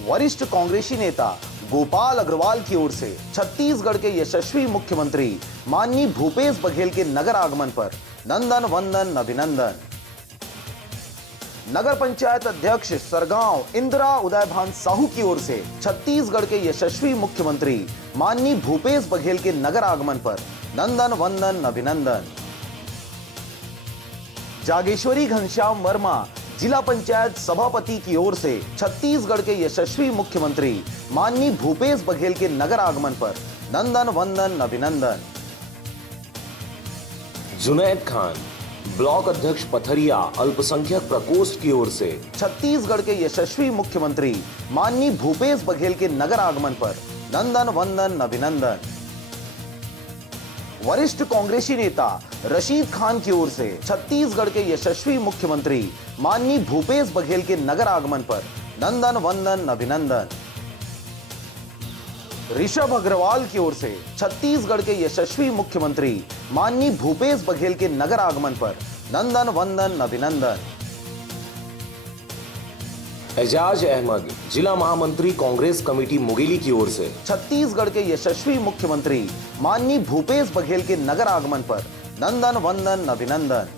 वरिष्ठ कांग्रेसी नेता गोपाल अग्रवाल की ओर से छत्तीसगढ़ के यशस्वी मुख्यमंत्री माननीय भूपेश बघेल के नगर आगमन पर नंदन वंदन अभिनंदन। नगर पंचायत अध्यक्ष सरगांव इंदिरा उदयभान साहू की ओर से छत्तीसगढ़ के यशस्वी मुख्यमंत्री माननीय भूपेश बघेल के नगर आगमन पर नंदन वंदन अभिनंदन। जागेश्वरी घनश्याम वर्मा जिला पंचायत सभापति की ओर से छत्तीसगढ़ के यशस्वी मुख्यमंत्री माननीय भूपेश बघेल के नगर आगमन पर नंदन वंदन अभिनंदन। जुनैद खान ब्लॉक अध्यक्ष पथरिया अल्पसंख्यक प्रकोष्ठ की ओर से छत्तीसगढ़ के यशस्वी मुख्यमंत्री माननीय भूपेश बघेल के नगर आगमन पर नंदन वंदन अभिनंदन। वरिष्ठ कांग्रेसी नेता रशीद खान की ओर से छत्तीसगढ़ के यशस्वी मुख्यमंत्री माननीय भूपेश बघेल के नगर आगमन पर नंदन वंदन अभिनंदन। ऋषभ अग्रवाल की ओर से छत्तीसगढ़ के यशस्वी मुख्यमंत्री माननीय भूपेश बघेल के नगर आगमन पर नंदन वंदन अभिनंदन। एजाज अहमद जिला महामंत्री कांग्रेस कमेटी मुगेली की ओर से छत्तीसगढ़ के यशस्वी मुख्यमंत्री माननीय भूपेश बघेल के नगर आगमन पर नंदन वंदन अभिनंदन।